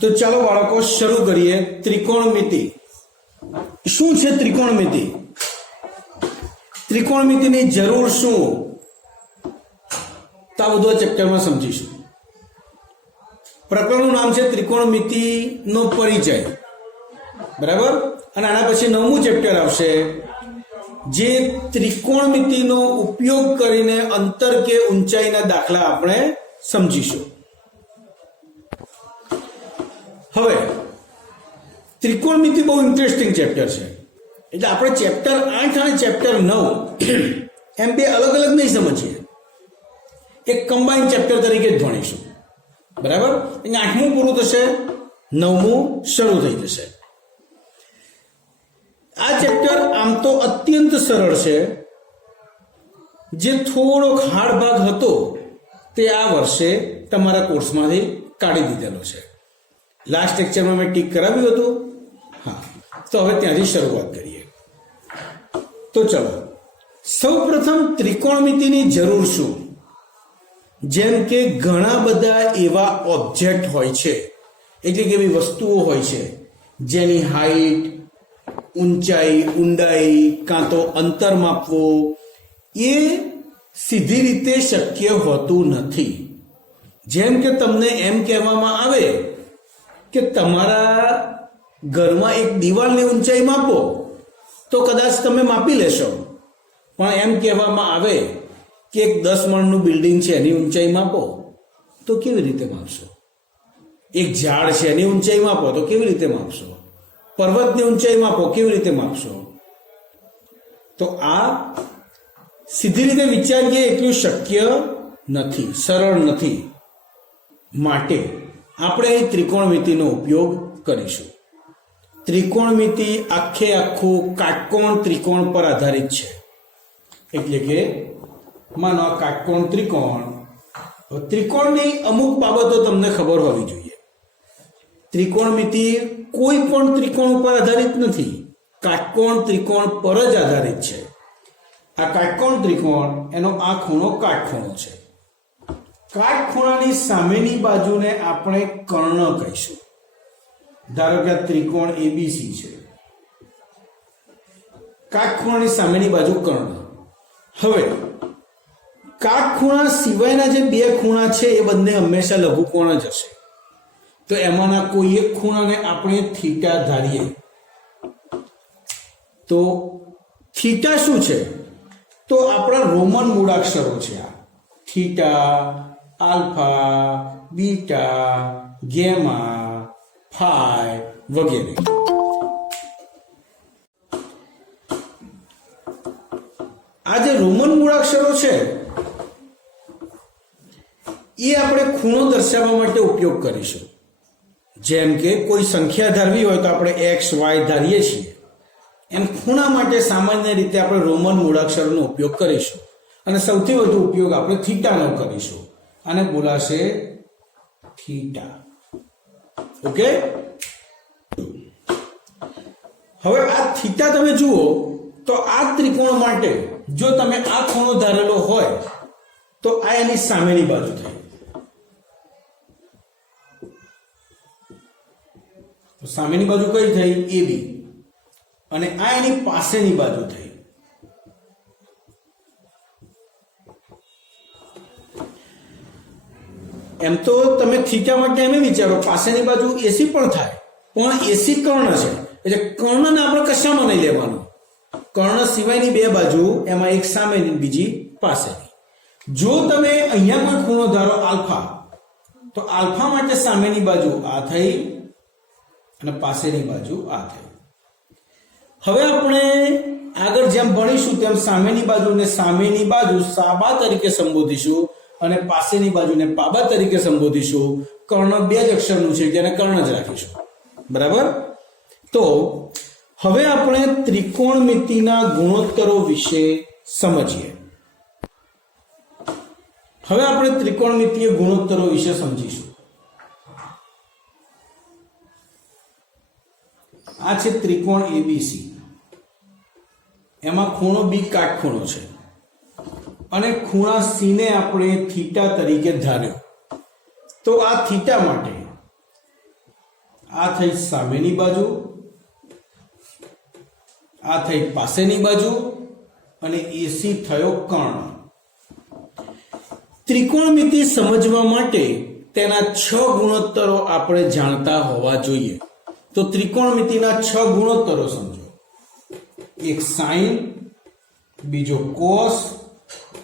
તો ચાલો બાળકો શરૂ કરીએ ત્રિકોણમિતિ. શું છે ત્રિકોણમિતિ? ત્રિકોણમિતિની જરૂર શું? તો આ બધું ચેપ્ટરમાં સમજીશું. પ્રકરણનું નામ છે ત્રિકોણમિતિનો પરિચય, બરાબર. અને આના પછી 9મું ચેપ્ટર આવશે જે ત્રિકોણમિતિનો ઉપયોગ કરીને અંતર કે ઊંચાઈના દાખલા આપણે સમજીશું. હવે ત્રિકોણમિતિ બહુ ઇન્ટરેસ્ટિંગ ચેપ્ટર છે, એટલે આપણે ચેપ્ટર 8 અને ચેપ્ટર 9 એમ બે અલગ અલગ નહીં સમજીએ, એક કમ્બાઇન ચેપ્ટર તરીકે જ ભણીશું, બરાબર. એટલે 8મું પૂરું થશે, 9મું શરૂ થઈ જશે. આ ચેપ્ટર આમ તો અત્યંત સરળ છે. જે થોડોક હાર્ડ ભાગ હતો તે આ વર્ષે તમારા કોર્સમાંથી કાઢી દીધેલો છે. લાસ્ટ લેક્ચરમાં મેં ટીક કરાવ્યું હતું. હા, તો હવે ત્યાંથી શરૂઆત કરીએ. તો ચલો, સૌપ્રથમ ત્રિકોણમિતિની જરૂર શું? જેમ કે ઘણા બધા એવા ઓબ્જેક્ટ હોય છે, એટલે કે એવી વસ્તુઓ હોય છે જેની હાઈટ, ઊંચાઈ, ઊંડાઈ કાં તો અંતર માપવું એ સીધી રીતે શક્ય હોતું નથી. જેમ કે તમને એમ કહેવામાં આવે કે તમારા ઘરમાં એક દિવાલની ઊંચાઈ માપો, તો કદાચ તમે માપી લેશો. પણ એમ કહેવામાં આવે કે એક 10 માળનું બિલ્ડિંગ છે એની ઊંચાઈ માપો, તો કેવી રીતે માપશો? એક ઝાડ છે એની ઊંચાઈ માપો, તો કેવી રીતે માપશો? પર્વતની ઊંચાઈ માપો, કેવી રીતે માપશો? તો આ સીધી રીતે વિચારીએ એટલું શક્ય નથી, સરળ નથી. માટે આપણે અહીં ત્રિકોણમિતિનો ઉપયોગ કરીશું. ત્રિકોણમિતિ આખે આખું કાટકોણ ત્રિકોણ પર આધારિત છે. એટલે કે માનો આ કાટકોણ ત્રિકોણ, ત્રિકોણની અમુક બાબતો તમને ખબર હોવી જોઈએ. ત્રિકોણમિતિ કોઈ પણ ત્રિકોણ ઉપર આધારિત નથી, કાટકોણ ત્રિકોણ પર જ આધારિત છે. આ કાટકોણ ત્રિકોણ, એનો આ ખૂણો કાટખૂણો છે. કાટખૂણાની સામેની બાજુને આપણે કર્ણ કહીશું. ધારો કે આ ત્રિકોણ એબીસી છે, કાટખૂણાની સામેની બાજુ કર્ણ. હવે કાટખૂણા સિવાયના જે બે ખૂણા છે એ બંને હંમેશા લઘુકોણ જ હશે. તો એમાંના કોઈ એક ખૂણાને આપણે થીટા ધારીએ, તો થીટા શું છે? તો આપણા રોમન મૂળાક્ષરો છે આ: theta, alpha, beta, gamma, phi વગેરે. આ જે રોમન મૂળાક્ષરો છે એ આપણે ખૂણો દર્શાવવા માટે ઉપયોગ કરીશું. જેમ કે કોઈ સંખ્યા ધારવી હોય તો આપણે એક્સ વાય ધારીએ છીએ, એમ ખૂણા માટે સામાન્ય રીતે આપણે રોમન મૂળાક્ષરનો ઉપયોગ કરીશું. અને સૌથી વધુ ઉપયોગ આપણે થીટાનો કરીશું. આને બોલાશે થીટા. ઓકે. હવે આ થીટા તમે જુઓ તો આ ત્રિકોણ માટે જો તમે આ ખૂણો ધારેલો હોય તો આ એની સામેની બાજુ થઈ. તો સામેની બાજુ કઈ થઈ? AB. અને આ એની પાસેની બાજુ થઈ. એમ તો તમે થીટા માટે એમ વિચારો પાસેની બાજુ AC પણ થાય, પણ AC કર્ણ છે, એટલે કર્ણને આપણે કશામાં નહીં લેવાનું. કર્ણ સિવાયની બે બાજુ, એમાં એક સામેની બીજી પાસેની. જો તમે અહીંયા કોઈ ખૂણો ધારો આલ્ફા, તો આલ્ફા માટે સામેની બાજુ આ થઈ અને પાસેની બાજુ આ થઈ. હવે આપણે આગળ જેમ ભણીશું તેમ સામેની બાજુને સામેની બાજુ સાબા તરીકે સંબોધીશું અને પાસેની બાજુને પાબા તરીકે સંબોધીશું. કર્ણ બે જ અક્ષરનું છે, જેને કર્ણ જ રાખીશું, બરાબર. તો હવે આપણે ત્રિકોણમિતિના ગુણોત્તરો વિશે સમજીએ. હવે આપણે ત્રિકોણમિતિય ગુણોત્તરો વિશે સમજીશું. આ છે ત્રિકોણ એબીસી, એમાં ખૂણો બી કાટખૂણો છે અને ખૂણા સી ને આપણે થીટા તરીકે ધાર્યો. તો આ થીટા માટે આ થઈ સામેની બાજુ, આ થઈ પાસેની બાજુ અને એસી થયો કર્ણ. ત્રિકોણમિતિ સમજવા માટે તેના 6 ગુણોત્તરો આપણે જાણતા હોવા જોઈએ. તો ત્રિકોણમિતિના 6 ગુણોત્તરો સમજો. એક સાઈન, બીજો કોસ,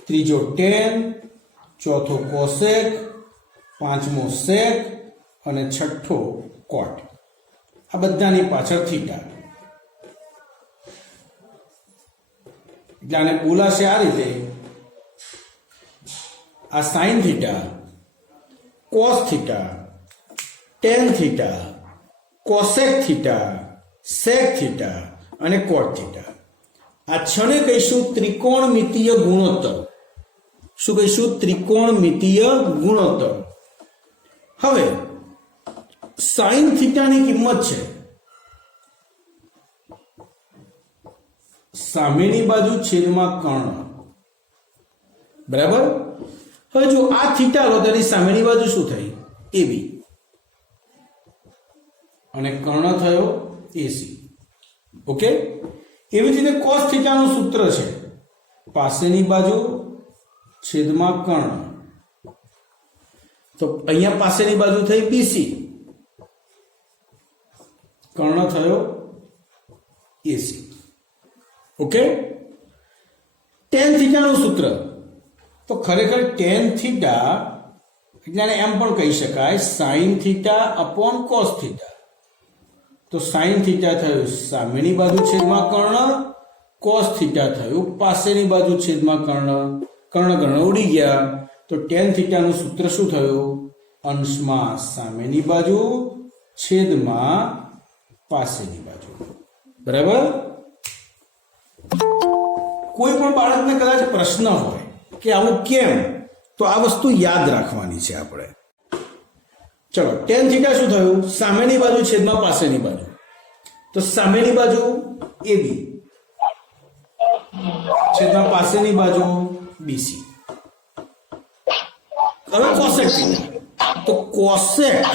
ત્રીજો ટેન, ચોથો કોસેક, પાંચમો સેક અને છઠ્ઠો કોટ. આ બધાની પાછળ થીટા. એટલે આને બોલાશે આ રીતે: આ sine theta, cos theta, tan theta, cosec theta, sec theta અને કોટ થીટા. આ છને કહીશું ત્રિકોણમિતીય ગુણોત્તર. શું કહીશું? ત્રિકોણમિતીય ગુણોત્તર. હવે સાઈન થીટાની કિંમત છે સામેની બાજુ છેદમાં કર્ણ. બરાબર. હવે જો આ થીટા લો, તેની સામેની બાજુ શું થઈ? એબી. અને કર્ણ થયો એસી. ઓકે. એવી જ રીતે કોસ થીટાનું સૂત્ર છે પાસેની બાજુ છેદમાં કર્ણ. તો અહીંયા પાસેની બાજુ થઈ બીસી, કર્ણ થયો એસી. ઓકે. ટેન થીટાનું સૂત્ર તો ખરેખર ટેન થીટા એટલે એમ પણ કહી શકાય sine theta upon cos theta. તો સાઈન થીટા થયું સામેની બાજુ છેદમાં કર્ણ, કોસ થીટા થયું પાસેની બાજુ છેદમાં કર્ણ. કર્ણ ઉડી ગયા. તો ટેન થીટાનું સૂત્ર શું થયું? અંશમાં સામેની બાજુ છેદમાં પાસેની બાજુ. બરાબર. કોઈ પણ બાળકને કદાચ પ્રશ્ન હોય કે આવું કેમ, તો આ વસ્તુ યાદ રાખવાની છે આપણે. ચલો, ટેન થીટા શું થયું? સામેની બાજુ છેદમાં પાસેની બાજુ. તો સામેની બાજુ એબી છેદમાં પાસેની બાજુ બીસી. હવે કોસેક થીટા. તો કોસેક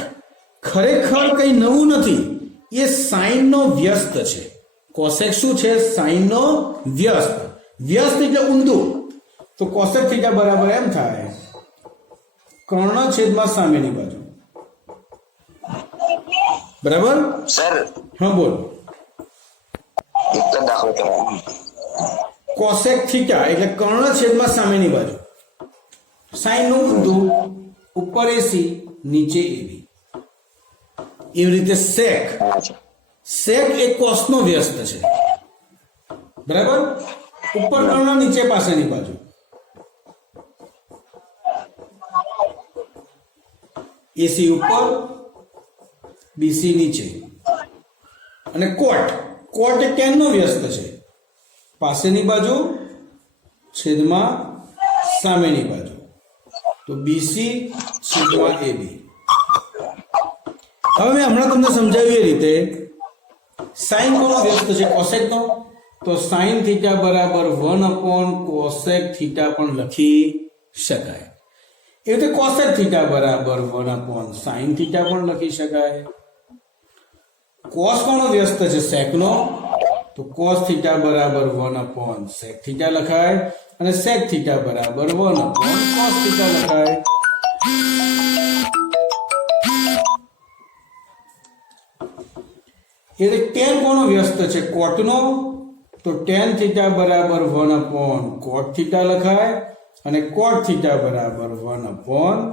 ખરેખર કઈ નવું નથી, એ સાઈન નો વ્યસ્ત છે. કોસેક શું છે? સાઈન નો વ્યસ્ત. વ્યસ્ત એટલે ઊંધું. તો કોસેક થીટા બરાબર એમ થાય કર્ણ છેદમાં સામેની બાજુ. બરાબર સર? હા બોલ. દાખલો કરવા. કોસેક થીટા એટલે કર્ણ છેદમાં સામેની બાજુ. સાઈન નું ઊંધું, ઉપર એસી નીચે એબી. એવી રીતે સેક. સેક એ કોસ નો વ્યસ્ત છે. બરાબર. ઉપર કર્ણ નીચે પાસેની બાજુ. એસી ઉપર, બીસી નીચે. અને કોટ. કોટ એ ટેન નો વ્યસ્ત છે. પાસેની બાજુ છેદમાં સામેની બાજુ. તો બીસી છેદમાં એબી. હવે મેં હમણાં તમને સમજાવ્યું એ રીતે સાઈન કોનો વ્યસ્ત છે? કોસેક નો. તો સાઈન થીટા બરાબર 1 કોસેક થીટા પણ લખી શકાય. એ રીતે કોસેક થીટા બરાબર 1 સાઈન થીટા પણ લખી શકાય. કોસ કોનો વ્યસ્ત છે? સેક નો. તો કોસ થીટા બરાબર 1 સેક થીટા લખાય અને સેક થીટા બરાબર 1 કોસ થીટા લખાય. એટલે ટેન કોનો વ્યસ્ત છે? કોટનો. તો ટેન થીટા બરાબર 1 કોટ થીટા લખાય અને કોટ થીટા બરાબર 1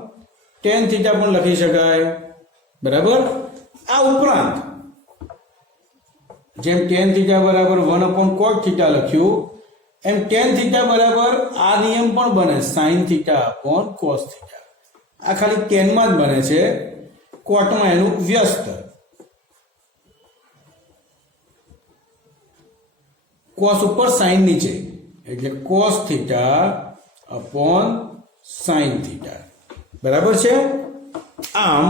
ટેન થીટા પણ લખી શકાય. બરાબર. આ ઉપરાંત જેમ ટેન થીટા બરાબર 1 કોટ થીટા લખ્યું, એમ ટેન થીટા બરાબર આ નિયમ પણ બને sine theta upon cos theta. આ ખાલી ટેનમાં જ બને છે, કોટમાં એનું વ્યસ્ત. કોસ ઉપર સાઈન નીચે એટલે cos theta upon sine theta. બરાબર છે. આમ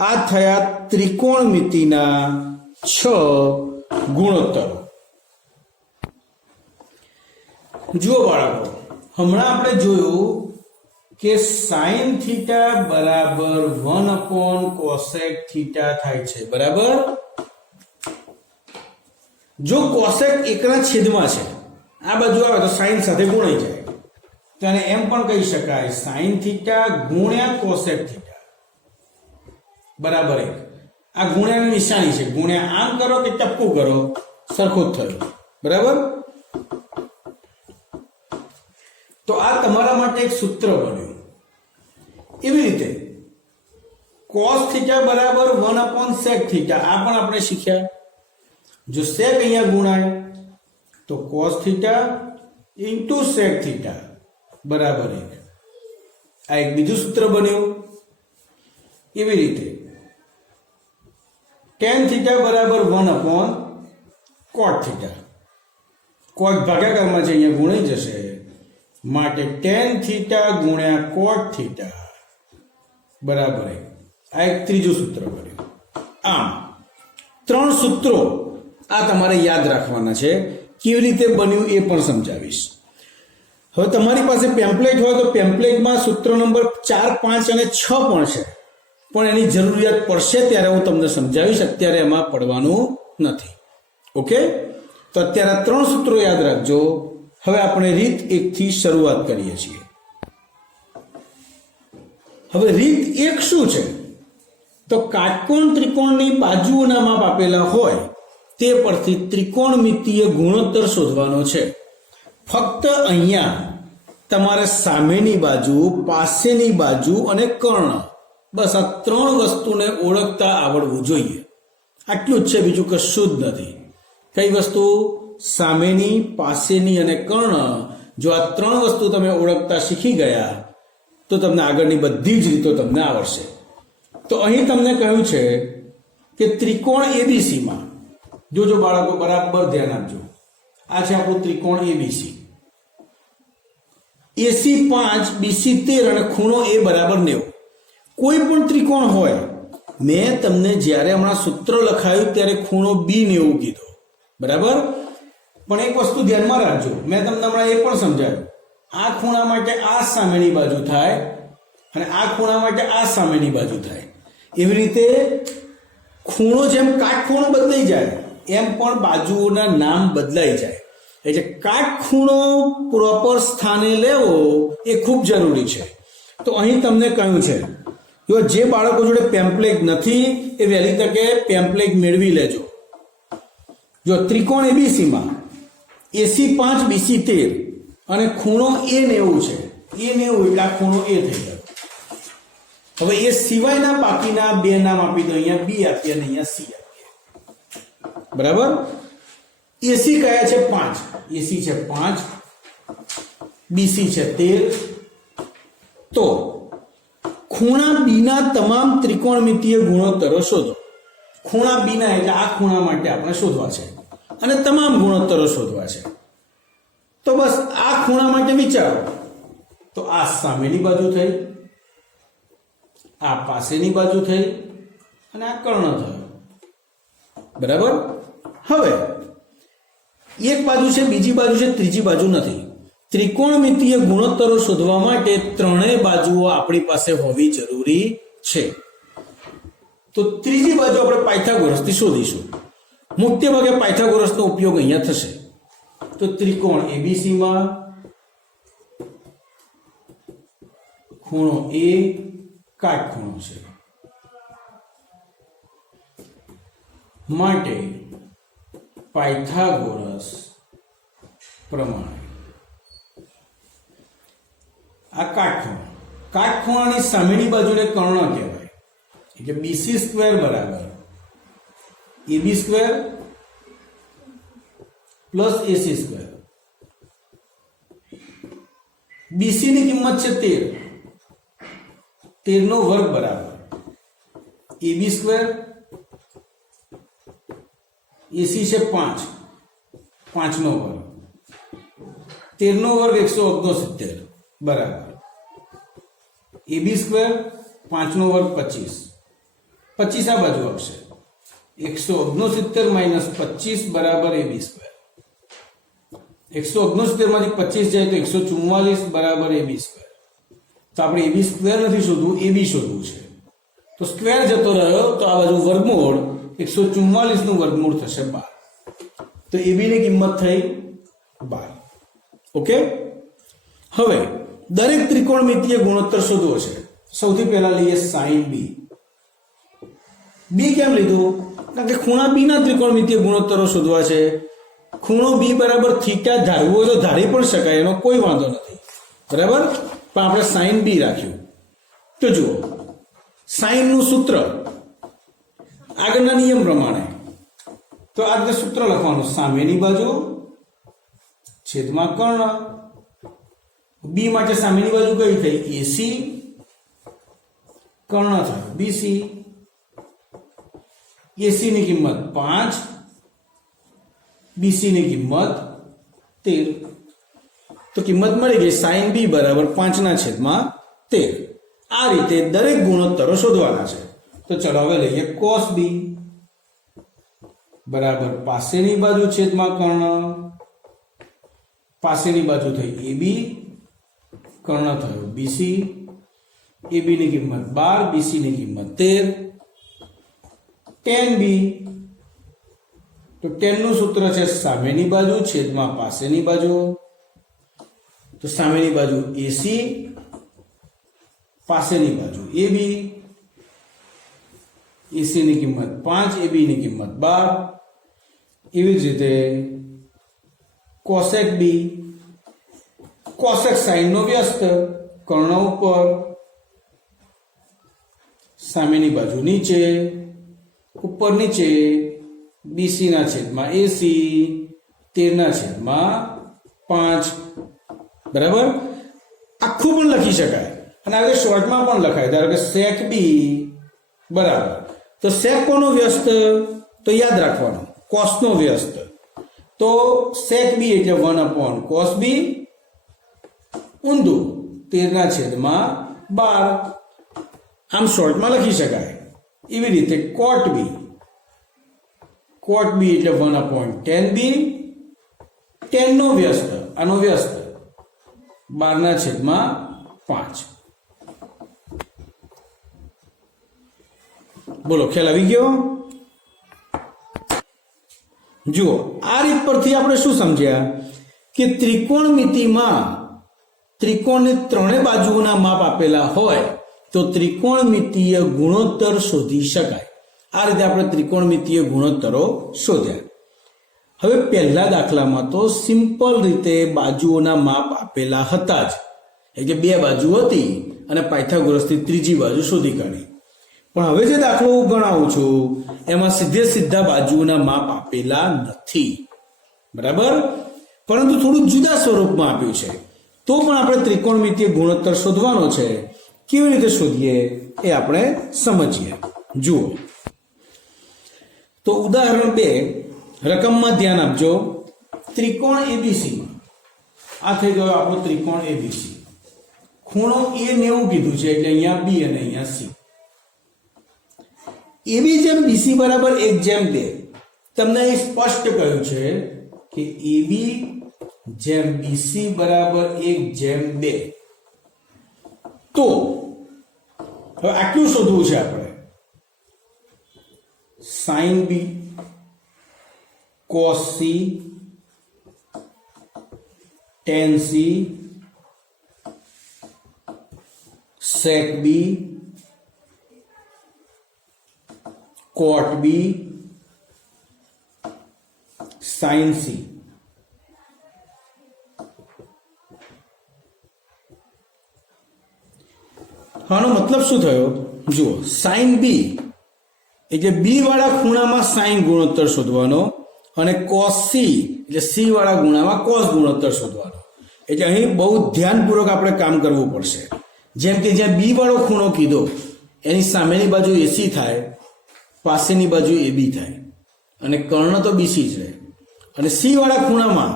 આ થયા ત્રિકોણમિતિના 6 ગુણોત્તરો. જુઓ બાળકો, હમણાં આપણે જોયું કે સાઇન થીટા બરાબર 1 કોસેક થીટા થાય છે, બરાબર. જો કોસેક એકના છેદમાં છે, આ બાજુ આવે તો સાઇન સાથે ગુણાઈ જાય, તો એને એમ પણ કહી શકાય સાઇન થીટા ગુણ્યા કોસેક થીટા બરાબર 1. આ ગુણ્યાની નિશાની છે, ગુણ્યા આમ કરો કે ટપકું કરો સરખું જ થયું, બરાબર. તો આ તમારા માટે એક સૂત્ર બન્યું. એવી રીતે cos થીટા બરાબર 1 sec થીટા, આ પણ આપણે શીખ્યા. જો sec અહીંયા ગુણાય તો cos theta into sec theta બરાબર 1. આ એક બીજું સૂત્ર બન્યું. એવી રીતે tan થીટા બરાબર 1 cot થીટા, cot ભાગાકારમાં છે અહીંયા ગુણાઈ જશે, માટે tan થીટા ગુણ્યા cot થીટા બરાબર 1. આ એક ત્રીજું સૂત્ર બન્યું. આમ 3 સૂત્રો આ તમારે યાદ રાખવાના છે. કેવી રીતે બન્યું એ પણ સમજાવીશ. હવે તમારી પાસે પેમ્પલેટ હોય તો પેમ્પલેટમાં સૂત્ર નંબર 4, 5 અને 6 પણ છે, પણ એની જરૂરિયાત પડશે ત્યારે હું તમને સમજાવીશ. અત્યારે એમાં પડવાનું નથી. ઓકે, તો અત્યારે 3 સૂત્રો યાદ રાખજો. હવે આપણે રીત 1 થી શરૂઆત કરીએ છીએ. હવે રીત 1 શું છે? તો કાટકોણ ત્રિકોણની બાજુઓના માપ આપેલા હોય તે પરથી ત્રિકોણમિતીય ગુણોત્તર શોધવાનો છે. ફક્ત અહીંયા તમારે સામેની બાજુ, પાસેની બાજુ અને કર્ણ, બસ આ 3 વસ્તુને ઓળખતા આવડવું જોઈએ. આટલું જ છે, બીજું કશું જ નથી. કઈ વસ્તુ? સામેની, પાસેની અને કર્ણ. જો આ 3 વસ્તુ તમે ઓળખતા શીખી ગયા તો તમને આગળની બધી જ રીતો તમને આવડશે. તો અહીં તમને કહ્યું છે કે ત્રિકોણ એબીસીમાં, જોજો બાળકો બરાબર ધ્યાન આપજો. આ છે આપણું ત્રિકોણ એબીસી. એસી 5, બીસી 13 અને ખૂણો એ બરાબર 90. કોઈ પણ ત્રિકોણ હોય, મેં તમને જ્યારે હમણાં સૂત્ર લખાયું ત્યારે ખૂણો બી 90 કીધો, બરાબર. પણ એક વસ્તુ ધ્યાનમાં રાખજો, મેં તમને હમણાં એ પણ સમજાવ્યું. આ ખૂણા માટે આ સામેની બાજુ થાય અને આ ખૂણા માટે આ સામેની બાજુ થાય. એવી રીતે ખૂણો જેમ કાટખૂણો બદલાઈ જાય એમ પણ બાજુઓના નામ બદલાઈ જાય. એટલે કાટખૂણો પ્રોપર સ્થાને લેવો એ ખૂબ જરૂરી છે. તો અહીં તમને કહ્યું છે, જો જે બાળકો જોડે પેમ્પલેટ નથી એ વહેલી તકે પેમ્પલેટ મેળવી લેજો. જો ત્રિકોણ એબીસીમાં એસી 5, બીસી 13 અને ખૂણો એ 90 છે, એ 90 એટલે આ ખૂણો એ થઈ ગયો. હવે એ સિવાયના બાકીના 2 નામ આપી દો. અહીંયા બી આપીએ અને અહીંયા સી આપીએ, બરાબર. એસી કયા છે? 5. એસી છે 5, બીસી છે 13. તો ખૂણા બીના તમામ ત્રિકોણમિતીય ગુણોત્તરો શોધો. ખૂણા બીના એટલે આ ખૂણા માટે આપણે શોધવા છે અને તમામ ગુણોત્તરો શોધવા છે. તો બસ આ ખૂણા માટે વિચારો. તો આ સામેની બાજુ થઈ, આ પાસેની બાજુ થઈ અને આ કર્ણ થયો, બરાબર. હવે એક બાજુ છે, બીજી બાજુ છે, ત્રીજી બાજુ નથી. ત્રિકોણમિતીય ગુણોત્તરો શોધવા માટે ત્રણેય બાજુઓ આપણી પાસે હોવી જરૂરી છે. તો ત્રીજી બાજુ આપણે પાયથાગોરસથી શોધીશું. મુખ્ય ભાગે પાયથાગોરસનો ઉપયોગ અહીંયા થશે. તો ત્રિકોણ એબીસીમાં ખૂણો એ કાટખૂણો છે, માટે પાયથાગોરસ પ્રમાણે આ કાટખૂણાની સામેની બાજુને કર્ણ કહેવાય. એટલે બીસી સ્ક્વેર બરાબર AB square plus AC square. BC ની કિંમત છે 13, 13 નો વર્ગ બરાબર એબી સ્ક્વેર, એસી છે 5, 5 નો વર્ગ, 13 નો વર્ગ 169 બરાબર એબી સ્ક્વેર, 5 નો વર્ગ 25, 25 આ બાજુ આવશે 169 માઇનસ 25 બરાબર એબી સ્ક્વેર. 169 માંથી 25 જાય તો 144 બરાબર એબી સ્ક્વેર. તો આપણે એબી સ્ક્વેર નથી શોધવું, એબી શોધવું છે. તો સ્ક્વેર જતો રહ્યો તો આ બાજુ વર્ગમૂળ 144 નું વર્ગમૂળ થશે 12. તો એબી ની કિંમત થઈ 12. ઓકે. હવે દરેક ત્રિકોણમિતીય ગુણોત્તર શોધવો છે. સૌથી પહેલા લઈએ sin b. બી કેમ લીધું? કારણ કે ખૂણા બી ના ત્રિકોણમિતીય ગુણોત્તરો શોધવા છે. ખૂણો બી બરાબર થીટા ધારવું હોય તો ધારી પણ શકાય, એનો કોઈ વાંધો નથી, બરાબર. પણ આપણે sin b રાખ્યું. તો જુઓ, sin નું સૂત્ર આગળના નિયમ પ્રમાણે તો આ રીતે સૂત્ર લખવાનું: સામેની બાજુ છેદમાં કર્ણ. બી માટે સામેની બાજુ કઈ થઈ? એસી. કર્ણ થયો બીસી. એસી ની કિંમત 5, બીસી ની કિંમત 13. તો કિંમત મળી ગઈ sin b બરાબર 5/13. આ રીતે દરેક ગુણોત્તરો શોધવાના છે. તો ચલો હવે લઈએ cos b બરાબર પાસેની બાજુ છેદમાં કર્ણ. પાસેની બાજુ થઈ ab, કર્ણ થયો bc. ab ની કિંમત 12, bc ની કિંમત 13. tan b, તો tan નું સૂત્ર છે સામેની બાજુ છેદમાં પાસેની બાજુ. તો સામેની બાજુ ac, પાસેની બાજુ ab. ac ની કિંમત 5, ab ની કિંમત 12. એવી જ રીતે cosec b, cosec sin નો વ્યસ્ત, કર્ણ ઉપર, સામેની બાજુ નીચે, ઉપર નીચે, bc ના છેદમાં ac, 13 ના છેદમાં 5. બરાબર. આખું પણ લખી શકાય અને આગળ શોર્ટમાં પણ લખાય. ધારો કે sec b બરાબર, તો sec કોનો વ્યસ્ત? તો યાદ રાખવાનું, cos નો વ્યસ્ત. તો sec b એટલે 1/cos b ઊંધું 13 ના છેદમાં 12. આમ શોર્ટમાં લખી શકાય. એવી રીતે cot b, cot b એટલે 1/tan b, tan નો વ્યસ્ત, આનો વ્યસ્ત 12 ના છેદમાં 5. બોલો, ખ્યાલ આવી ગયો? જુઓ, આ રીત પરથી આપણે શું સમજ્યા કે ત્રિકોણમિતિમાં ત્રિકોણની ત્રણે બાજુઓના માપ આપેલા હોય તો ત્રિકોણમિતીય ગુણોત્તર શોધી શકાય. આ રીતે આપણે ત્રિકોણમિતીય ગુણોત્તરો શોધ્યા. હવે પહેલા દાખલામાં તો સિમ્પલ રીતે બાજુઓના માપ આપેલા હતા જ, એટલે બે બાજુ હતી અને પાયથાગોરસની ત્રીજી બાજુ શોધી કાઢી. પણ હવે જે દાખલો હું ગણાવું છું એમાં સીધા બાજુઓના માપ આપેલા નથી, બરાબર, પરંતુ થોડું જુદા સ્વરૂપમાં આપ્યું છે. તો પણ આપણે ત્રિકોણમિતીય ગુણોત્તર શોધવાનો છે. કેવી રીતે શોધીએ એ આપણે સમજીએ. જુઓ, તો ઉદાહરણ 2 રકમમાં ધ્યાન આપજો. ત્રિકોણ એબીસી, આ થઈ ગયો આપણો ત્રિકોણ એબીસી. ખૂણો a 90 કીધું છે, એટલે અહીંયા b અને અહીંયા c. એબી જેમ બીસી બરાબર 1/2. તમને અહીં સ્પષ્ટ કહ્યું છે કે એબી જેમ બીસી બરાબર 1/2. તો હવે આટલું શોધવું છે આપણે. sin b, cos c, tan c, sec b, cot b, sin c. આનો મતલબ શું થયો? જુઓ, sin b એટલે b વાળા ખૂણામાં sin ગુણોત્તર શોધવાનો અને cos c એટલે c વાળા ખૂણામાં cos ગુણોત્તર શોધવાનો. એટલે અહીં બહુ ધ્યાનપૂર્વક આપણે કામ કરવું પડશે. જેમ કે જ્યાં b વાળો ખૂણો કીધો એની સામેની બાજુ ac થાય, પાસેની બાજુ ab થાય અને કર્ણ તો bc જ રહે. અને c વાળા ખૂણામાં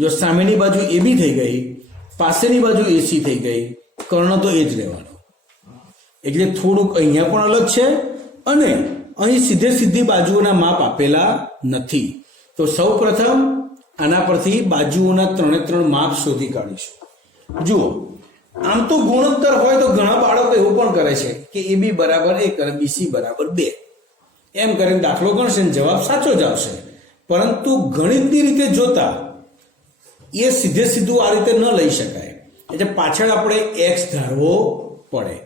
જો સામેની બાજુ ab થઈ ગઈ, પાસેની બાજુ ac થઈ ગઈ, કર્ણ તો એ જ રહેવાનો. એટલે થોડુંક અહીંયા પણ અલગ છે અને અહીં સીધી બાજુઓના માપ આપેલા નથી. તો સૌ પ્રથમ આના પરથી બાજુઓના 3 માપ શોધી કાઢીશું. જુઓ, આમ તો ગુણોત્તર હોય તો ઘણા બાળકો એવું પણ કરે છે કે AB બરાબર 1 અને BC બરાબર 2 એમ કરીને દાખલો ગણશે ને જવાબ સાચો જ આવશે, પરંતુ ગણિતની રીતે જોતા એ સીધે સીધું આ રીતે ન લઈ શકાય, એટલે પાછળ આપણે x ધારવો પડે.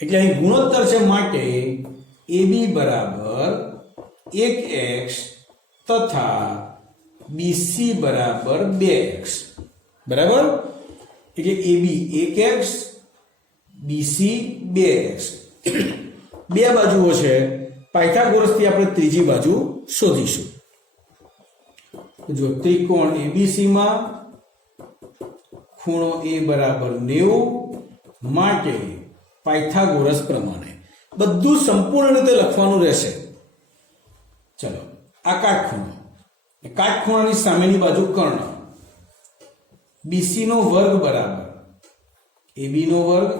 એટલે અહીં ગુણોત્તર છે માટે AB બરાબર 1x તથા BC બરાબર 2x બરાબર. એટલે AB 1x BC 2x બે બાજુઓ છે. પાયથાગોરસથી આપણે ત્રીજી બાજુ શોધીશું. જો ત્રિકોણ ABC માં ખૂણો A બરાબર 90 માટે પાયથાગોરસ પ્રમાણે બધું સંપૂર્ણ રીતે લખવાનું રહેશે. ચલો, આ કાટખૂણો, કાટખૂણાની સામેની બાજુ કર્ણ, BC નો વર્ગ બરાબર AB નો વર્ગ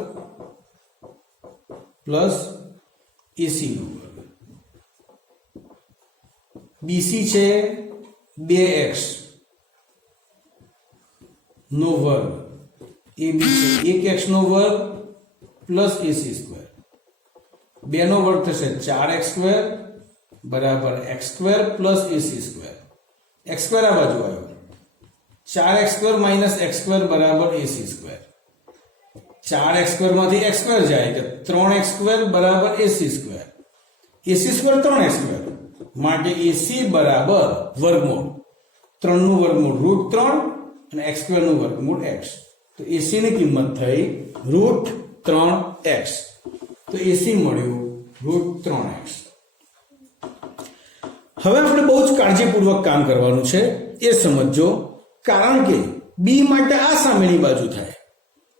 પ્લસ AC નો વર્ગ. BC છે 2x નો વર્ગ, AB છે 1x નો વર્ગ પ્લસ AC સ્ક્વેર. 2 નો વર્ગ થશે 4x સ્ક્વેર બરાબર x square plus AC square. x square આ બાજુ આવ્યો, 4x square minus x square બરાબર AC સ્ક્વેર. 4x સ્ક્વેર માંથી x સ્ક્વેર જાય એટલે 3x સ્ક્વેર બરાબર AC square. AC square 3x square માટે AC બરાબર વર્ગમૂળ 3 નું વર્ગમૂળ √3 અને x સ્ક્વેર નું વર્ગમૂળ x. તો AC ની કિંમત થઈ √3x. તો AC મળ્યું √3x. હવે આપણે બહુ જ કાળજીપૂર્વક કામ કરવાનું છે, એ સમજો. કારણ કે B માટે આ સામેની બાજુ થાય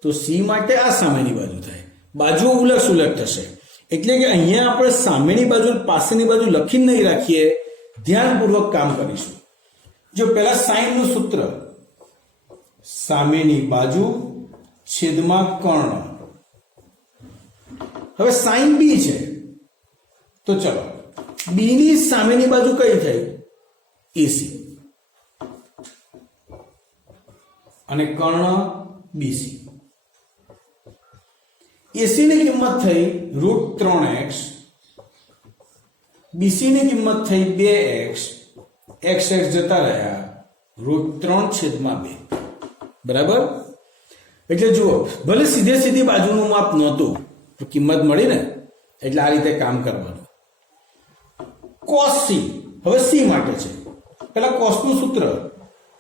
તો C માટે આ સામેની બાજુ થાય, બાજુઓ ઉલટ સુલટ થશે. એટલે કે અહીંયા આપણે સામેની બાજુ પાસેની બાજુ લખીને નહીં રાખીએ, ધ્યાનપૂર્વક કામ કરીશું. જો પહેલા સાઇન નું સૂત્ર, સામેની બાજુ છેદમાં કર્ણ. હવે સાઇન B છે તો ચલો, B ની સામેની બાજુ કઈ થઈ? AC અને કર્ણ BC. AC ની કિંમત થઈ √3x, BC ની કિંમત થઈ 2x, x જતા રહ્યા √3/2 બરાબર. એટલે જુઓ, ભલે સીધે સીધી બાજુનું માપ નહોતું તો કિંમત મળી ને, એટલે આ રીતે કામ કરવાનું. cos C, હવે C માટે છે. પેલા cos નું સૂત્ર,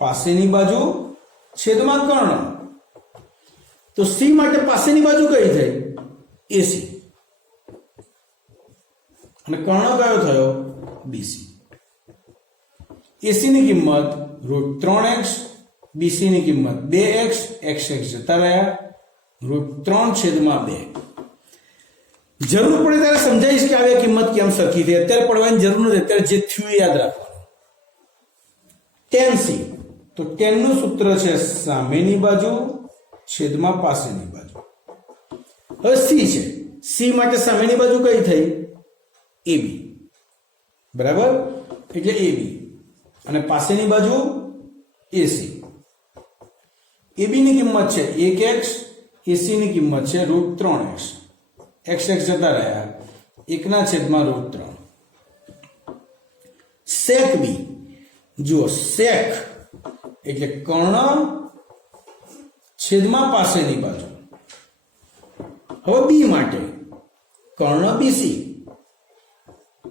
પાસેની બાજુ છેદમાં કર્ણ. તો C માટે પાસેની બાજુ કઈ થઈ? AC અને કર્ણ કયો થયો? BC. AC ની કિંમત √3x, BC ની કિંમત 2x, x જતા રહ્યા √3/2. જરૂર પડે ત્યારે સમજાવીશ કે આવી કિંમત કેમ સરખી થઈ. અત્યારે પડવાની જરૂર નથી, અત્યારે જે થયું યાદ રાખવાનું. tan C, તો tan નું સૂત્ર છે સામેની બાજુ છેદમાં પાસેની બાજુ. હવે C છે, C માટે સામેની બાજુ કઈ થઈ? AB બરાબર. એટલે AB અને પાસેની બાજુ AC. AB ની કિંમત છે 1x, AC ની કિંમત છે √3x, x જતા રહ્યા 1/√3. sec B, જુઓ sec એટલે કર્ણ છેદમાં પાસેની બાજુ. હવે B માટે કર્ણ BC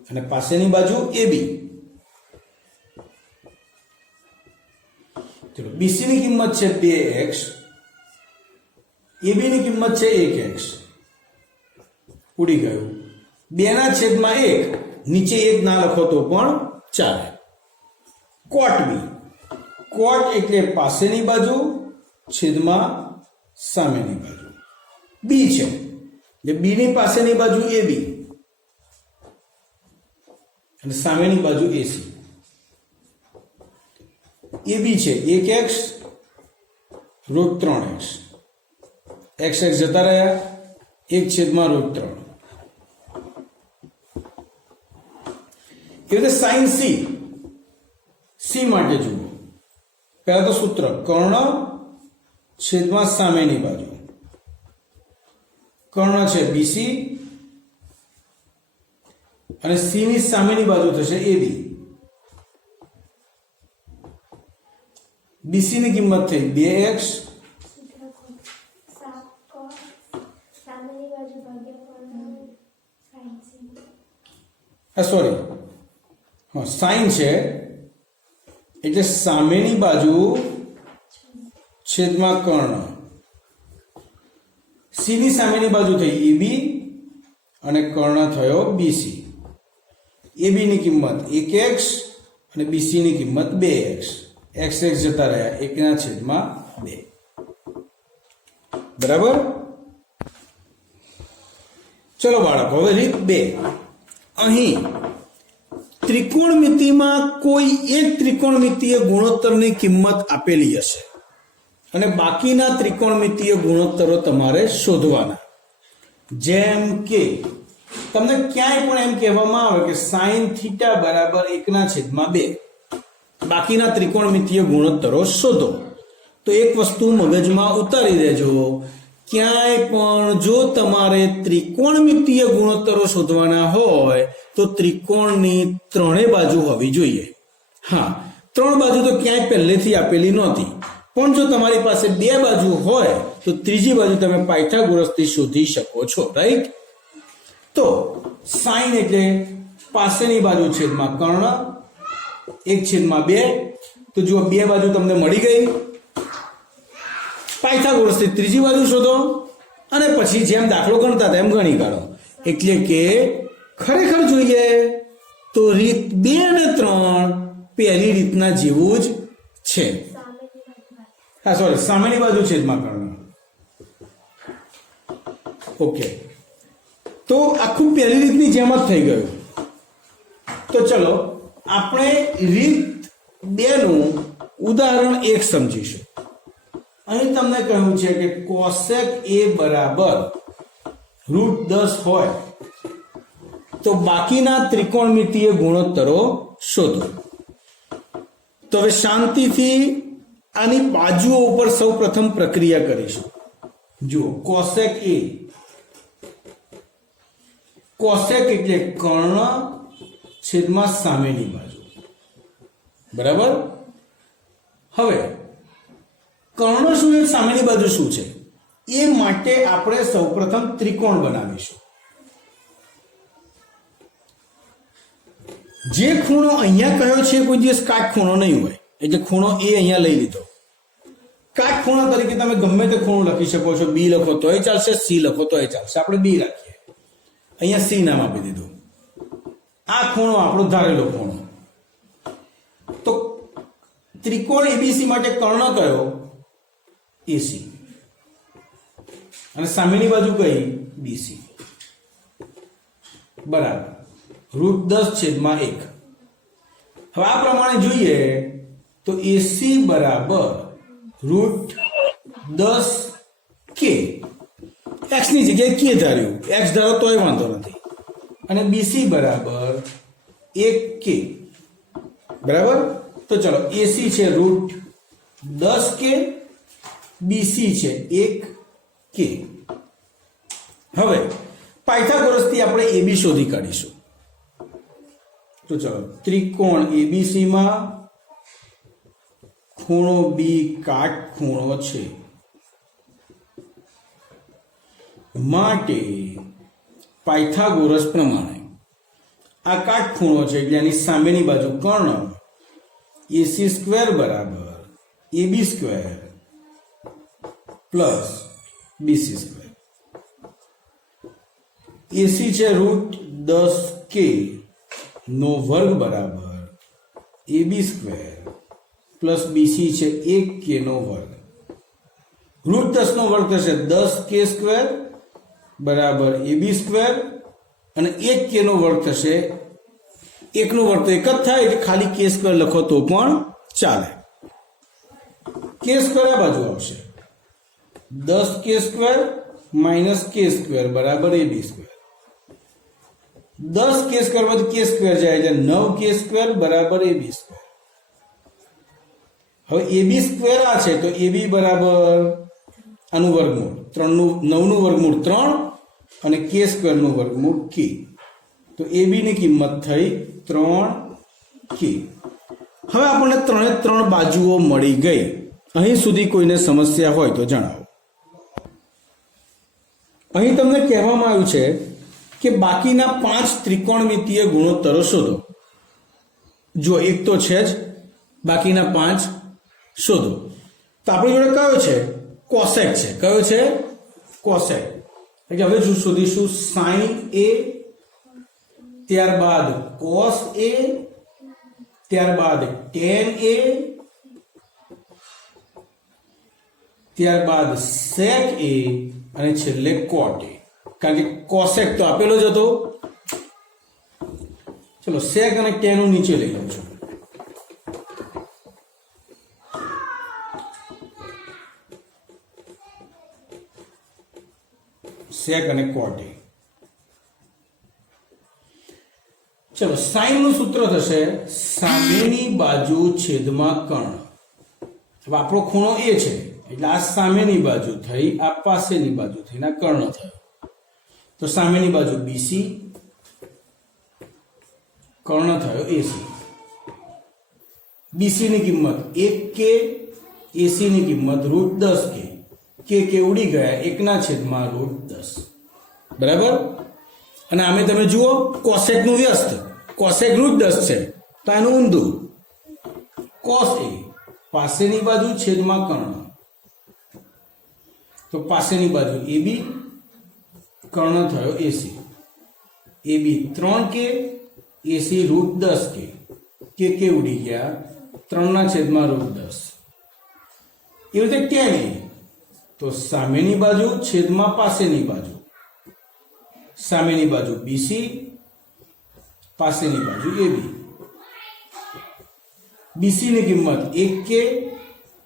અને પાસેની બાજુ AB. ચલો, BC ની કિંમત છે 2x, AB ની કિંમત છે 1x. ઉડી ગયું. 2/1, નીચે 1 ના લખો તો પણ ચાલે. cot B, cot એટલે પાસેની બાજુ છેદમાં સામેની બાજુ. B છે, જે B ની પાસેની બાજુ AB અને સામેની બાજુ AC. AB છે 1x √3x, x જતા રહ્યા 1/√3. એ રીતે sin C, C માટે જુઓ, પહેલા તો સૂત્ર કર્ણ છેદમાં સામેની બાજુ કર્ણ છે બીસી અને સી ની સામેની બાજુ થશે એબી. બીસી ની કિંમત થઈ 2x સોરી હા સાઈન છે એટલે સામેની બાજુ છેદમાં કર્ણ. સી ની સામેની બાજુ થઈ એબી અને કર્ણ થયો બીસી. એબી ની કિંમત 1x અને બીસી ની કિંમત 2x. x જતા રહ્યા 1/2. બરાબર. ચલો બાળકો, હવે રીત 2. અહીં ત્રિકોણમિતિમાં કોઈ એક ત્રિકોણમિતિય ગુણોત્તરની કિંમત આપેલી હશે અને બાકીના ત્રિકોણમિતિય ગુણોત્તરો તમારે શોધવાના. જેમ કે તમને ક્યાંય પણ એમ કહેવામાં આવે કે sin θ બરાબર 1/2, બાકીના ત્રિકોણમિતિય ગુણોત્તરો શોધો, તો એક વસ્તુ મગજમાં ઉતારી દેજો. ક્યાંય પણ જો તમારે ત્રિકોણમિતિય ગુણોત્તરો શોધવાના હોય તો ત્રિકોણની ત્રણેય બાજુ હોવી જોઈએ. હા, ત્રણ બાજુ તો ક્યાંય પહેલેથી આપેલી નહોતી, પણ જો તમારી પાસે બે બાજુ હોય તો ત્રીજી બાજુ તમે પાયથાગોરસથી શોધી શકો છો. રાઈટ? તો સાઈન એટલે પાસેની બાજુ છેદમાં કર્ણ 1/2. તો જુઓ બે બાજુ તમને મળી ગઈ. પાયથાગોરસથી ત્રીજી બાજુ શોધો અને પછી જેમ દાખલો ગણતા તેમ ગણી કાઢો. એટલે કે ખરેખર જોઈએ તો રીત 2 અને 3 પહેલી રીતના જેવું જ છે. હા સોરી, સામેની બાજુ છેદમાં કર્ણ. ઓકે, તો આખું પહેલી રીતની જેમ જ થઈ ગયું. તો ચલો આપણે રીત 2 નું ઉદાહરણ 1 સમજીશું. અહીં તમને કહ્યું છે કે કોસેક a બરાબર √10 હોય તો બાકીના ત્રિકોણમિતિય ગુણોત્તરો શોધો. તો હવે શાંતિથી આની બાજુઓ ઉપર સૌ પ્રથમ પ્રક્રિયા કરીશું. જુઓ, કોસેક a, કોસેક એટલે કર્ણ છેદમાં સામેની બાજુ. બરાબર. હવે કર્ણ શું છે, સામેની બાજુ શું છે, એ માટે આપણે સૌપ્રથમ ત્રિકોણ બનાવીશું. જે ખૂણો અહીંયા કયો છે કોઈ દિવસ કાટખૂણો નહીં હોય, એટલે ખૂણો એ અહીંયા લઈ લીધો. કાટખૂણા તરીકે તમે ગમે તે ખૂણો લખી શકો છો. બી લખો તોય ચાલશે, સી લખો તોય ચાલશે. આપણે બી રાખીએ, અહીંયા સી નામ આપી દીધું. આ ખૂણો આપણો ધારેલો ખૂણો. તો ત્રિકોણ એબીસી માટે કર્ણ કયો? એસી. અને સામેની બાજુ કઈ? બીસી. બરાબર. √10/1. હવે આ પ્રમાણે જોઈએ તો એસી બરાબર √10k. x ની જગ્યાએ k ધાર્યું, x ધારો તોય વાંધો નથી. અને બીસી બરાબર 1k. બરાબર. તો ચલો, એસી છે √10k, બીસી છે 1k. હવે પાયથાગોરસથી આપણે એબી શોધી કાઢીશું. તો ચલો, ત્રિકોણ એબીસી માં ખૂણો બી કાટખૂણો છે માટે પાયથાગોરસ પ્રમાણે આ કાટખૂણો છે એટલે એની સામેની બાજુ કર્ણ. એસી સ્ક્વેર બરાબર AB square plus BC square. AC છે √10k નો વર્ગ બરાબર એબી સ્ક્વેર પ્લસ બીસી છે 1k નો વર્ગ. √10 નો વર્ગ થશે 10k સ્ક્વેર બરાબર એબી સ્ક્વેર અને 1k નો વર્ગ થશે, 1 નો વર્ગ તો એક જ થાય એટલે ખાલી k સ્ક્વેર લખો તો પણ ચાલે. k સ્ક્વેર આ બાજુ આવશે, 10k square minus k square બરાબર એબી સ્ક્વેર. 10k સ્ક્વેર માંથી k સ્ક્વેર જાય એટલે 9k સ્ક્વેર બરાબર એબી સ્ક્વેર. હવે એબી સ્ક્વેર આ છે તો એબી બરાબર આનું વર્ગમૂળ 9 નું વર્ગમૂળ 3 અને k સ્ક્વેરનું વર્ગમૂળ k. તો ab ની કિંમત થઈ 3k. હવે આપણને ત્રણે ત્રણ બાજુઓ મળી ગઈ. અહીં સુધી કોઈને સમસ્યા હોય તો જણાવો. અહીં તમને કહેવામાં આવ્યું છે કે બાકીના 5 ત્રિકોણમિતીય ગુણોત્તરો શોધો. જો એક તો છે જ, બાકીના 5 શોધો. તો આપણી જોડે કયો છે? કોસેક છે. કયો છે? કોસેક. એટલે હવે જો શોધીશું સાઇન a, ત્યારબાદ કોસ a, ત્યારબાદ ટેન a, ત્યારબાદ સેક a અને છેલ્લે કોટ a. કારણ કે કોસેક તો આપેલો જ હતો. ચલો સેક અને ટેન હું નીચે લઈ લઉં છું. સેક અને કોટ a. ચલો સાઇન નું સૂત્ર થશે સામેની બાજુ છેદમાં કર્ણ. હવે આપણો ખૂણો એ છે એટલે આ સામેની બાજુ થઈ, આ પાસેની બાજુ થઈને આ કર્ણ થયો. તો સામેની બાજુ BC, કર્ણ થયો AC. BC ની કિંમત 1k, AC ની કિંમત √10k. કે ઉડી ગયા 1/√10. બરાબર. અને આમે તમે જુઓ કોસેક નું વ્યસ્ત, કોસેક √10 છે તો એનું ઊંધું કોસ a, પાસેની બાજુ છેદમાં કર્ણ. તો પાસેની બાજુ AB, કર્ણ થયો AC. AB 3k, AC √10k. કે ઉડી ગયા 3/√10. એવી રીતે tan a, તો સામેની બાજુ છેદમાં પાસેની બાજુ. સામેની બાજુ BC, પાસેની બાજુ AB. BC ની કિંમત 1k,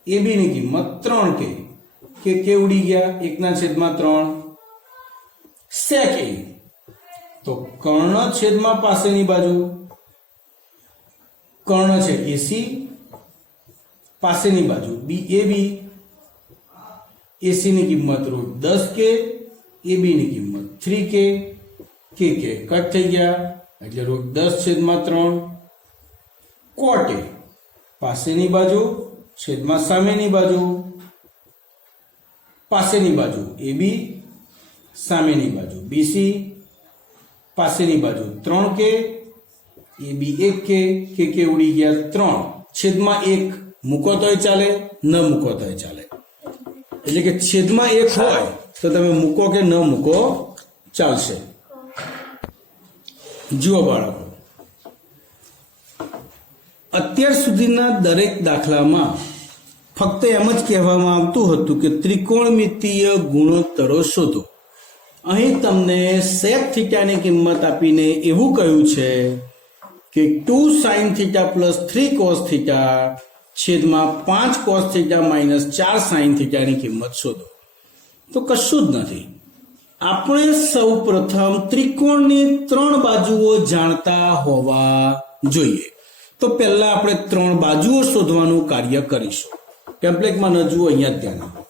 AB ની કિંમત 3k. કે ઉડી ગયા 1/3. સેક a, તો કર્ણ છેદમાં પાસેની બાજુ. કર્ણ છે AC, પાસેની બાજુ AB. AC ની કિંમત √10k, AB ની કિંમત 3k. કે કટ થઈ ગયા એટલે √10/3. કોટ a, પાસેની બાજુ છેદમાં સામેની બાજુ. પાસેની બાજુ AB, સામેની બાજુ BC, પાસેની બાજુ 3k, AB 1k. કે ઉડી ગયા 3/1. મૂકો તોય ચાલે, ન મૂકો તોય ચાલે. એટલે કે છેદમાં 1 હોય તો તમે મૂકો કે ન મૂકો ચાલશે. જુઓ બાળકો, અત્યાર સુધીના દરેક દાખલામાં ફક્ત એમ જ કહેવામાં આવતું હતું કે ત્રિકોણમિતીય ગુણોત્તરો શોધો. અહીં તમને સેક થીટાની કિંમત આપીને એવું કહ્યું છે કે 2 sin θ + 3 cos θ છેદમાં 5 cos θ - 4 sin θ ની કિંમત શોધો. તો કશું જ નથી. આપણે સૌ પ્રથમ ત્રિકોણની 3 બાજુઓ જાણતા હોવા જોઈએ. તો પહેલા આપણે 3 બાજુઓ શોધવાનું કાર્ય કરીશું. ટેમ્પલેટમાં ન જુઓ, અહીંયા ધ્યાન આપો.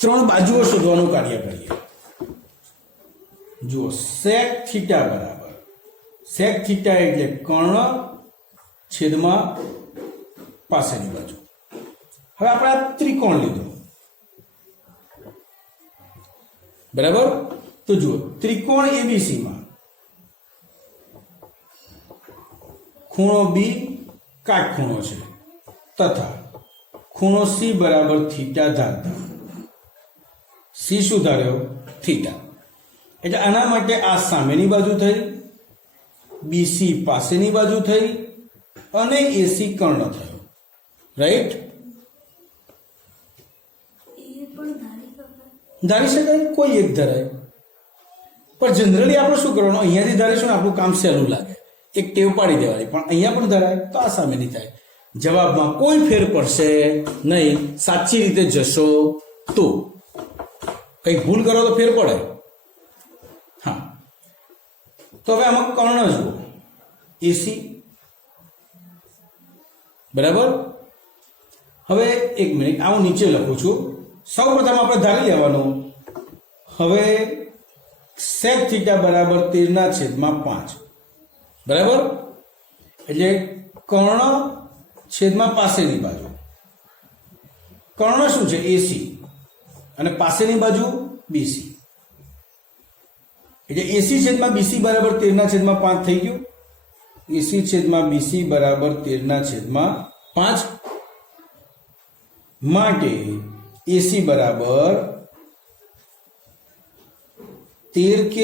3 બાજુઓ શોધવાનું કાર્ય કરીએ. જુઓ sec θ બરાબર, sec θ એટલે કર્ણ છેદમાં પાસેની બાજુ. હવે આપણે આ ત્રિકોણ લીધો બરાબર. તો જુઓ ત્રિકોણ ABC માં ખૂણો B કાટખૂણો છે તથા ખૂણો C બરાબર થીટા ધારતા. C શું ધાર્યો? થીટા. એટલે આના માટે આ સામેની બાજુ થઈ, BC પાસેની બાજુ થઈ અને AC કર્ણ થયો. રાઈટ? ધારી શકાય, કોઈ એક ધરાય. પણ જનરલી આપણે શું કરવાનું, અહીંયાથી ધારીશું આપણું કામ સહેલું લાગે, એક ટેવ પાડી દેવાની. પણ અહીંયા પણ ધરાય તો આ સામેની થાય. જવાબમાં કોઈ ફેર પડશે નહીં, સાચી રીતે જશો તો. કઈ ભૂલ કરો તો ફેર પડે. હા, તો હવે આમાં કર્ણ જુઓ, AC બરાબર. હવે એક મિનિટ, આ હું નીચે લખું છું. સૌ પ્રથમ આપણે ધારી લેવાનું. હવે sec થીટા બરાબર 13/5 બરાબર. એટલે કર્ણ છેદમાં પાસેની બાજુ. કર્ણ શું છે? એસી, અને પાસેની બાજુ બીસી. એટલે એસી છેદમાં બીસી બરાબર 13/5 થઈ ગયું. એસી છેદમાં બીસી બરાબર 13/5 માટે એસી બરાબર 13K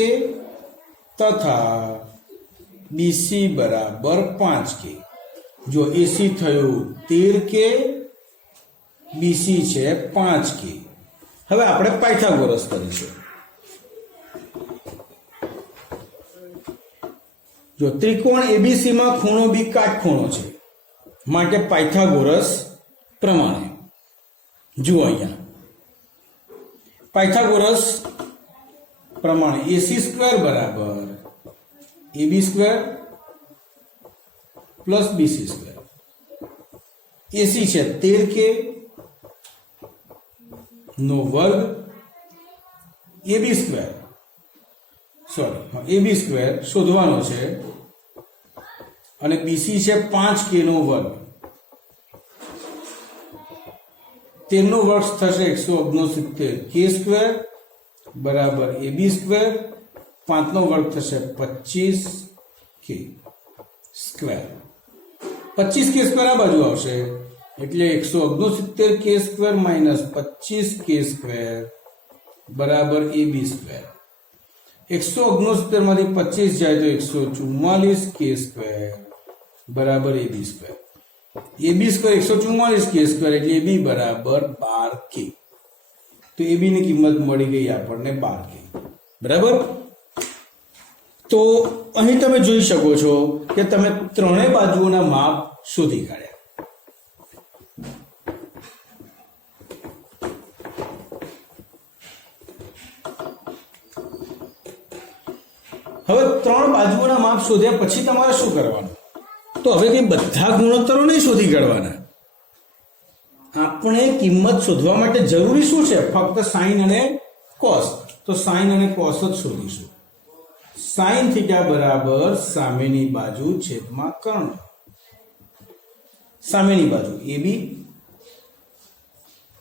તથા બીસી બરાબર 5K. જો એસી થયું 13K, બીસી છે 5K. હવે આપણે પાયથાગોરસ કરીશું. જો ત્રિકોણ એબીસી માં ખૂણો બી કાટખૂણો છે માટે પાયથાગોરસ પ્રમાણે જુઓ અહીંયા પાયથાગોરસ પ્રમાણે AC² બરાબર AB² પ્લસ BC². AC છે 13K નો વર્ગ, AB² શોધવાનો છે અને BC છે 5K નો વર્ગ. 13 નો વર્ગ થશે 169K² બરાબર AB² 5 નો વર્ગ થશે 25K². 25K² આ બાજુ આવશે એટલે 169K² માઇનસ 25K² બરાબર AB². 169 માંથી 25 જાય તો 144K² બરાબર AB². AB² 144K² એટલે AB બરાબર 12K. તો AB ની કિંમત મળી ગઈ આપણને 12K. બરાબર. તો અહીં તમે જોઈ શકો છો કે તમે ત્રણેય બાજુઓના માપ શોધી કાઢ્યા. હવે ત્રણ બાજુઓના માપ શોધ્યા પછી તમારે શું કરવાનું? તો હવે બધા ગુણોત્તરો નહીં શોધી કાઢવાના. આપણે કિંમત શોધવા માટે જરૂરી શું છે? ફક્ત સાઇન અને કોસ. તો સાઇન અને કોસ જ શોધીશું. સાઇન થીટા બરાબર સામેની બાજુ છેદમાં કર્ણ. સામેની બાજુ AB,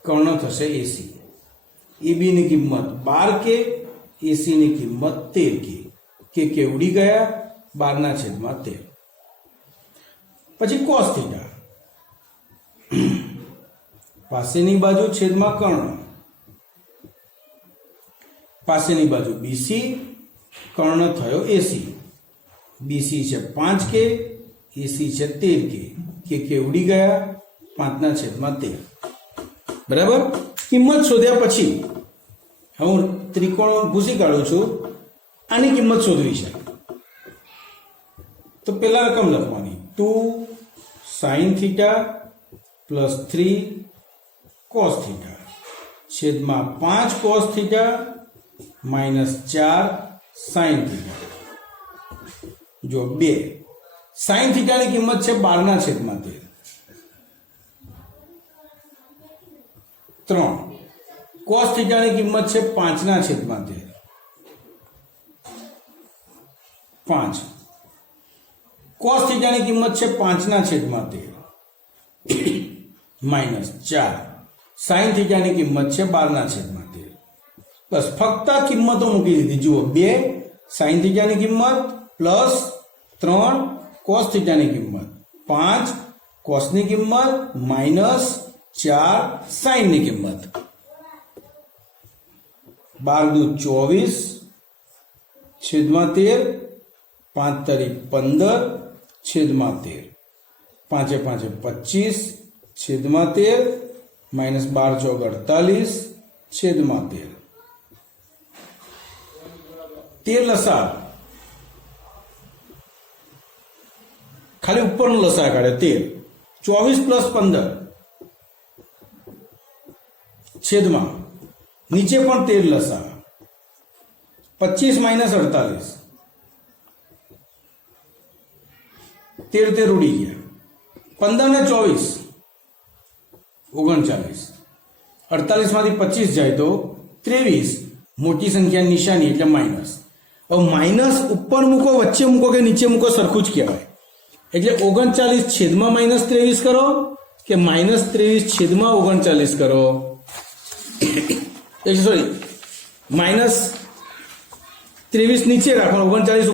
કર્ણ થશે AC. AB ની કિંમત 12K, AC ની કિંમત 13K. કે ઉડી ગયા 12/13. પછી કોસ થીટા પાસેની બાજુ છેદમાં કર્ણ. પાસેની બાજુ BC, કર્ણ થયો AC. BC છે 5K, AC છે 13K. કે ઉડી ગયા 5/13. બરાબર. કિંમત શોધ્યા પછી હું ત્રિકોણ ભૂસી કાઢું છું. આની કિંમત શોધવી છે તો પેલા રકમ લખવાની 2 sin theta plus 3 cos theta છેદમાં 5 cos theta minus 4 sin theta. જો 2 sin થીટાની કિંમત છે 12/13. 3 cos થીટાની કિંમત છે 5/13. 5 cos થીટાની કિંમત છે 5/13 માઇનસ 4 sin થીટાની કિંમત છે 12/13. બસ ફક્ત કિંમતો મૂકી દીધી. જુઓ 2 sin થીટાની કિંમત પ્લસ 3 cos થીટાની કિંમત, 5 cosની કિંમત માઇનસ 4 sinની કિંમત. 12 × 24 છેદમાં 13, 5 × 15 છેદમાં 13, 5 × 5 = 25 છેદમાં 13 માઇનસ 12 × 4 = 48 છેદમાં 13. 13 લસા ખાલી ઉપરનો લસા કાઢે 13. 24 + 15 છેદમાં નીચે પણ 13 લસા 25 - 48. 13 ઉડી ગયા. 15 ને 24 39. 48 માંથી 25 જાય તો 23. મોટી સંખ્યા નિશાની એટલે માઇનસ હવે માઇનસ ઉપર મૂકો, વચ્ચે મૂકો કે નીચે મૂકો સરખું જ કહેવાય. એટલે 39/-23 કરો કે -23/39 કરો, સોરી -23 નીચે રાખો, 39